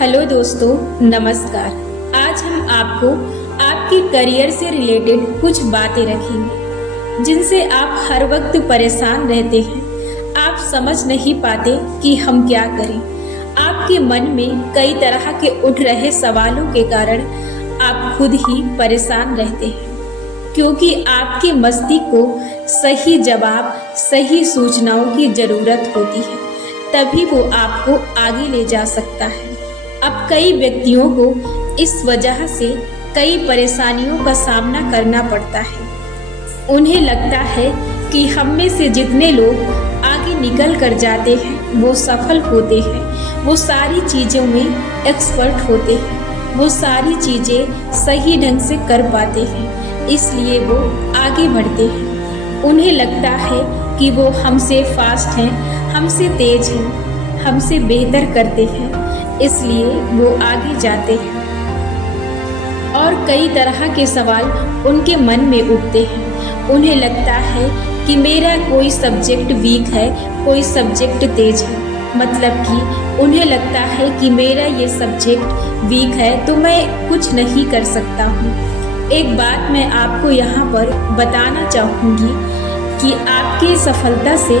Hello दोस्तों, नमस्कार। आज हम आपको आपके करियर से रिलेटेड कुछ बातें रखेंगे जिनसे आप हर वक्त परेशान रहते हैं। आप समझ नहीं पाते कि हम क्या करें। आपके मन में कई तरह के उठ रहे सवालों के कारण आप खुद ही परेशान रहते हैं, क्योंकि आपके मस्तिष्क को सही जवाब, सही सूचनाओं की जरूरत होती है, तभी वो आपको आगे ले जा सकता है। अब कई व्यक्तियों को इस वजह से कई परेशानियों का सामना करना पड़ता है। उन्हें लगता है कि हम में से जितने लोग आगे निकल कर जाते हैं वो सफल होते हैं, वो सारी चीज़ों में एक्सपर्ट होते हैं, वो सारी चीज़ें सही ढंग से कर पाते हैं, इसलिए वो आगे बढ़ते हैं। उन्हें लगता है कि वो हमसे फास्ट हैं, हमसे तेज हैं, हमसे बेहतर करते हैं, इसलिए वो आगे जाते हैं। और कई तरह के सवाल उनके मन में उठते हैं। उन्हें लगता है कि मेरा कोई सब्जेक्ट वीक है, कोई सब्जेक्ट तेज है। मतलब कि उन्हें लगता है कि मेरा ये सब्जेक्ट वीक है तो मैं कुछ नहीं कर सकता हूँ। एक बात मैं आपको यहाँ पर बताना चाहूँगी कि आपकी सफलता से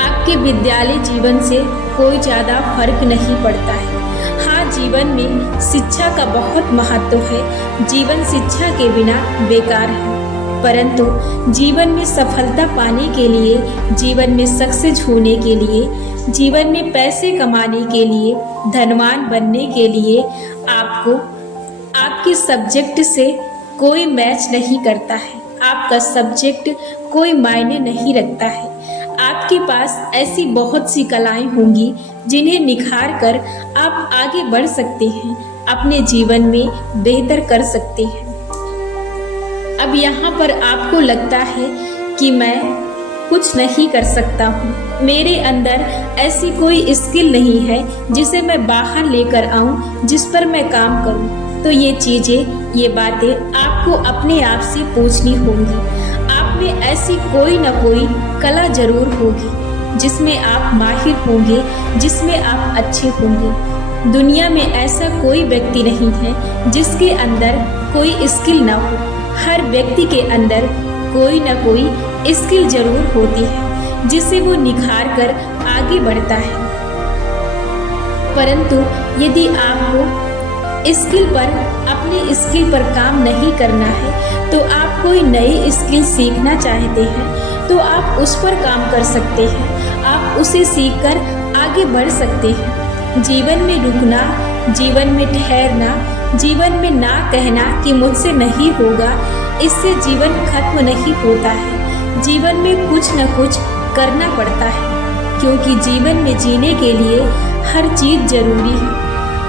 आपके विद्यालय जीवन से कोई ज़्यादा फर्क नहीं पड़ता है। हाँ, जीवन में शिक्षा का बहुत महत्व है। जीवन शिक्षा के बिना बेकार है, परंतु जीवन में सफलता पाने के लिए, जीवन में सक्सेस होने के लिए, जीवन में पैसे कमाने के लिए, धनवान बनने के लिए आपको आपके सब्जेक्ट से कोई मैच नहीं करता है। आपका सब्जेक्ट कोई मायने नहीं रखता है। आपके पास ऐसी बहुत सी कलाएं होंगी जिन्हें निखार कर आप आगे बढ़ सकते हैं, अपने जीवन में बेहतर कर सकते हैं। अब यहाँ पर आपको लगता है कि मैं कुछ नहीं कर सकता हूँ, मेरे अंदर ऐसी कोई स्किल नहीं है जिसे मैं बाहर लेकर आऊँ, जिस पर मैं काम करूँ। तो ये चीज़ें, ये बातें आपको अपने आप से पूछनी होंगी। आप में ऐसी कोई न कोई कला जरूर होगी जिसमें आप माहिर होंगे, जिसमें आप अच्छे होंगे। दुनिया में ऐसा कोई व्यक्ति नहीं है जिसके अंदर कोई स्किल ना हो। हर व्यक्ति के अंदर कोई न कोई स्किल जरूर होती है जिसे वो निखार कर आगे बढ़ता है। परंतु यदि आपको स्किल पर, अपने स्किल पर काम नहीं करना है, तो आप कोई नई स्किल सीखना चाहते हैं तो आप उस पर काम कर सकते हैं। आप उसे सीखकर आगे बढ़ सकते हैं। जीवन में रुकना, जीवन में ठहरना, जीवन में ना कहना कि मुझसे नहीं होगा, इससे जीवन खत्म नहीं होता है। जीवन में कुछ न कुछ करना पड़ता है, क्योंकि जीवन में जीने के लिए हर चीज़ जरूरी है।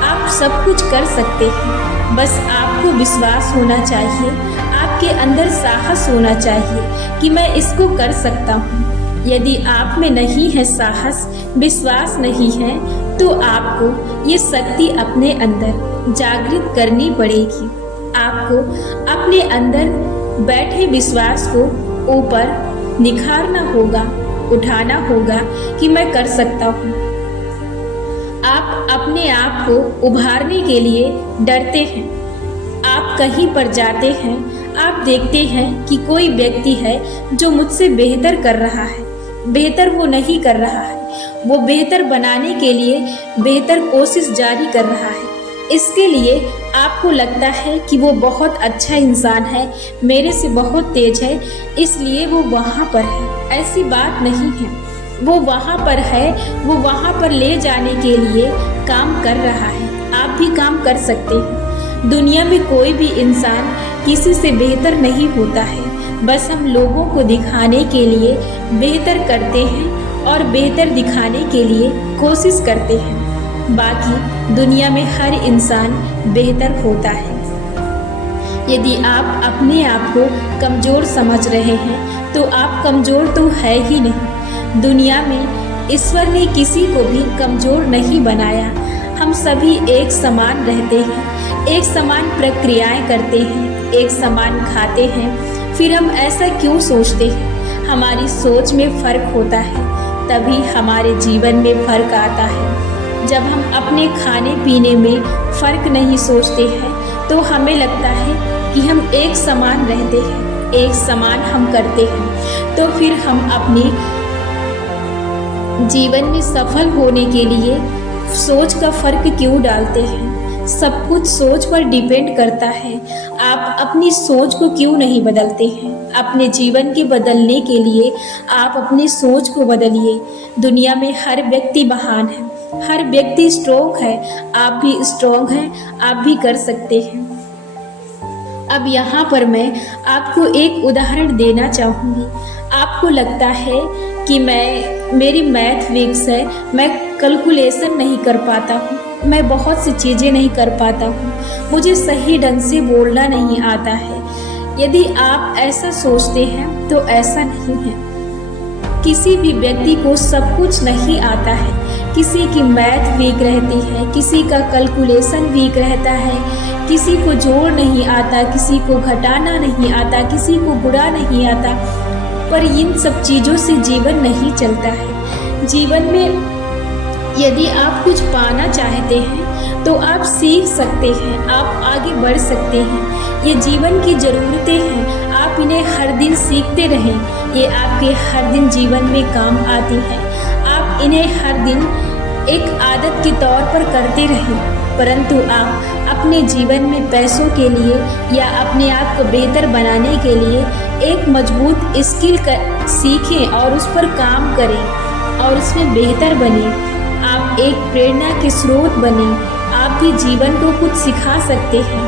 आप सब कुछ कर सकते हैं, बस आपको विश्वास होना चाहिए, आपके अंदर साहस होना चाहिए कि मैं इसको कर सकता हूँ। यदि आप में नहीं है साहस, विश्वास नहीं है, तो आपको ये शक्ति अपने अंदर जागृत करनी पड़ेगी। आपको अपने अंदर बैठे विश्वास को ऊपर निखारना होगा, उठाना होगा कि मैं कर सकता हूँ। आप अपने आप को उभारने के लिए डरते हैं। आप कहीं पर जाते हैं, आप देखते हैं कि कोई व्यक्ति है जो मुझसे बेहतर कर रहा है, बेहतर वो नहीं कर रहा है, वो बेहतर बनाने के लिए बेहतर कोशिश जारी कर रहा है। इसके लिए आपको लगता है कि वो बहुत अच्छा इंसान है, मेरे से बहुत तेज है, इसलिए वो वहाँ पर है। ऐसी बात नहीं है। वो वहाँ पर है, वो वहाँ पर ले जाने के लिए काम कर रहा है। आप भी काम कर सकते हैं। दुनिया में कोई भी इंसान किसी से बेहतर नहीं होता है। बस हम लोगों को दिखाने के लिए बेहतर करते हैं और बेहतर दिखाने के लिए कोशिश करते हैं। बाकी दुनिया में हर इंसान बेहतर होता है। यदि आप अपने आप को कमज़ोर समझ रहे हैं तो आप कमज़ोर तो है ही नहीं। दुनिया में ईश्वर ने किसी को भी कमज़ोर नहीं बनाया। हम सभी एक समान रहते हैं, एक समान प्रक्रियाएं करते हैं, एक समान खाते हैं। फिर हम ऐसा क्यों सोचते हैं? हमारी सोच में फ़र्क होता है, तभी हमारे जीवन में फ़र्क आता है। जब हम अपने खाने पीने में फ़र्क नहीं सोचते हैं तो हमें लगता है कि हम एक समान रहते हैं, एक समान हम करते हैं, तो फिर हम अपने जीवन में सफल होने के लिए सोच का फ़र्क क्यों डालते हैं? सब कुछ सोच पर डिपेंड करता है। आप अपनी सोच को क्यों नहीं बदलते हैं? अपने जीवन के बदलने के लिए आप अपनी सोच को बदलिए। दुनिया में हर व्यक्ति महान है, हर व्यक्ति स्ट्रॉन्ग है, आप भी स्ट्रॉन्ग हैं, आप भी कर सकते हैं। अब यहाँ पर मैं आपको एक उदाहरण देना चाहूँगी। आपको लगता है कि मेरी मैथ वीक्स है, मैं कैलकुलेशन नहीं कर पाता हूँ, मैं बहुत सी चीज़ें नहीं कर पाता हूँ, मुझे सही ढंग से बोलना नहीं आता है। यदि आप ऐसा सोचते हैं तो ऐसा नहीं है। किसी भी व्यक्ति को सब कुछ नहीं आता है। किसी की मैथ वीक रहती है, किसी का कैलकुलेशन वीक रहता है, किसी को जोड़ नहीं आता, किसी को घटाना नहीं आता, किसी को गुणा नहीं आता। पर इन सब चीज़ों से जीवन नहीं चलता है। जीवन में यदि आप कुछ पाना चाहते हैं तो आप सीख सकते हैं, आप आगे बढ़ सकते हैं। ये जीवन की ज़रूरतें हैं, आप इन्हें हर दिन सीखते रहें। ये आपके हर दिन जीवन में काम आती हैं। आप इन्हें हर दिन एक आदत के तौर पर करते रहें। परंतु आप अपने जीवन में पैसों के लिए या अपने आप को बेहतर बनाने के लिए एक मजबूत स्किल सीखें और उस पर काम करें और उसमें बेहतर बने। आप एक प्रेरणा के स्रोत बने। आप भी जीवन को कुछ सिखा सकते हैं।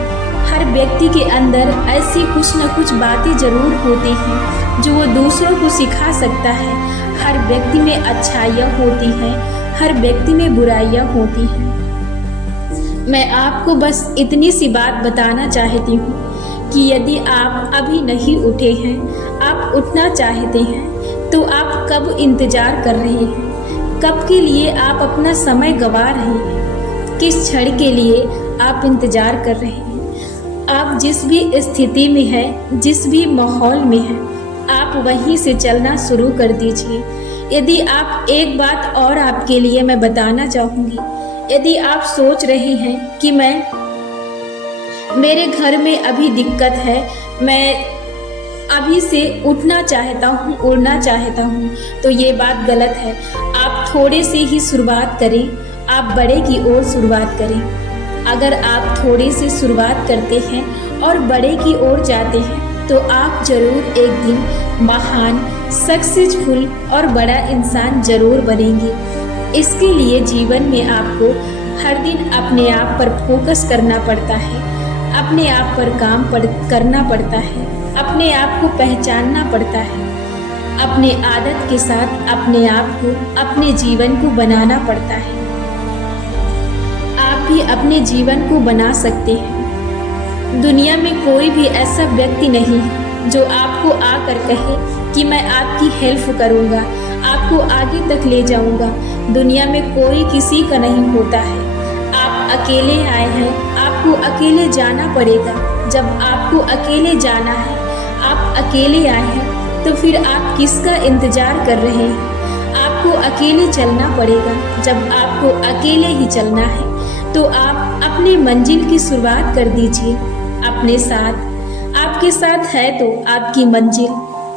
हर व्यक्ति के अंदर ऐसी कुछ न कुछ बातें जरूर होती हैं जो वो दूसरों को सिखा सकता है। हर व्यक्ति में अच्छाइयाँ होती हैं, हर व्यक्ति में बुराइयाँ होती हैं। मैं आपको बस इतनी सी बात बताना चाहती हूँ कि यदि आप अभी नहीं उठे हैं, आप उठना चाहते हैं, तो आप कब इंतज़ार कर रहे हैं? कब के लिए आप अपना समय गंवा रहे हैं? किस क्षण के लिए आप इंतज़ार कर रहे हैं? आप जिस भी स्थिति में हैं, जिस भी माहौल में हैं, आप वहीं से चलना शुरू कर दीजिए। यदि आप एक बात और आपके लिए मैं बताना चाहूँगी, यदि आप सोच रहे हैं कि मेरे घर में अभी दिक्कत है, मैं अभी से उठना चाहता हूँ, उड़ना चाहता हूँ, तो ये बात गलत है। आप थोड़े से ही शुरुआत करें, आप बड़े की ओर शुरुआत करें। अगर आप थोड़े से शुरुआत करते हैं और बड़े की ओर जाते हैं तो आप ज़रूर एक दिन महान, सक्सेसफुल और बड़ा इंसान ज़रूर बनेंगे। इसके लिए जीवन में आपको हर दिन अपने आप पर फोकस करना पड़ता है, अपने आप पर काम करना पड़ता है, अपने आप को पहचानना पड़ता है। अपने आदत के साथ अपने आप को, अपने जीवन को बनाना पड़ता है। आप भी अपने जीवन को बना सकते हैं। दुनिया में कोई भी ऐसा व्यक्ति नहीं है जो आपको आकर कहे कि मैं आपकी हेल्प करूँगा, आपको आगे तक ले जाऊँगा। दुनिया में कोई किसी का नहीं होता है। आप अकेले आए हैं, आपको अकेले जाना पड़ेगा। जब आपको अकेले जाना है, आप अकेले आए हैं, तो फिर आप किसका इंतज़ार कर रहे हैं? आपको अकेले चलना पड़ेगा। जब आपको अकेले ही चलना है तो आप अपनी मंजिल की शुरुआत कर दीजिए अपने साथ। आपके साथ है तो आपकी मंजिल,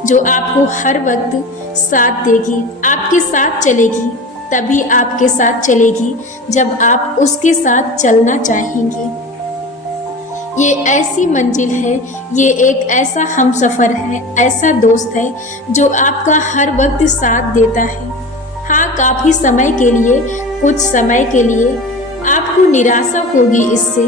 जो आपको हर वक्त साथ देगी, आपके साथ चलेगी। तभी आपके साथ चलेगी जब आप उसके साथ चलना चाहेंगे। ये ऐसी मंजिल है, ये एक ऐसा हमसफ़र है, ऐसा दोस्त है जो आपका हर वक्त साथ देता है। हाँ, काफ़ी समय के लिए, कुछ समय के लिए आपको निराशा होगी इससे,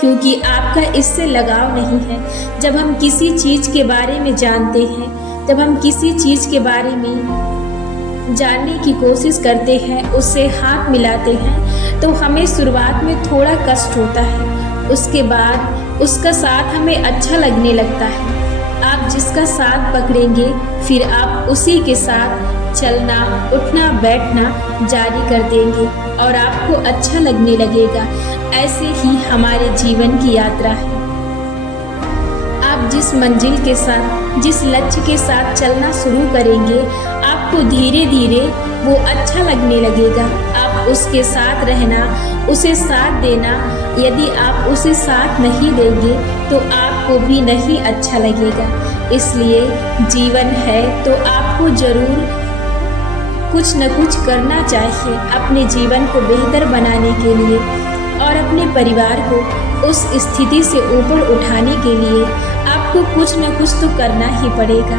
क्योंकि आपका इससे लगाव नहीं है। जब हम किसी चीज़ के बारे में जानते हैं, जब हम किसी चीज़ के बारे में जानने की कोशिश करते हैं, उससे हाथ मिलाते हैं, तो हमें शुरुआत में थोड़ा कष्ट होता है। उसके बाद उसका साथ हमें अच्छा लगने लगता है। आप जिसका साथ पकड़ेंगे, फिर आप उसी के साथ चलना, उठना, बैठना जारी कर देंगे और आपको अच्छा लगने लगेगा। ऐसे ही हमारे जीवन की यात्रा है। आप जिस मंजिल के साथ, जिस लक्ष्य के साथ चलना शुरू करेंगे, आपको धीरे धीरे वो अच्छा लगने लगेगा। आप आप उसके साथ रहना, उसे साथ देना। यदि आप उसे साथ नहीं देंगे तो आपको भी नहीं अच्छा लगेगा। इसलिए जीवन है तो आपको ज़रूर कुछ न कुछ करना चाहिए अपने जीवन को बेहतर बनाने के लिए और अपने परिवार को उस स्थिति से ऊपर उठाने के लिए आपको कुछ न कुछ तो करना ही पड़ेगा।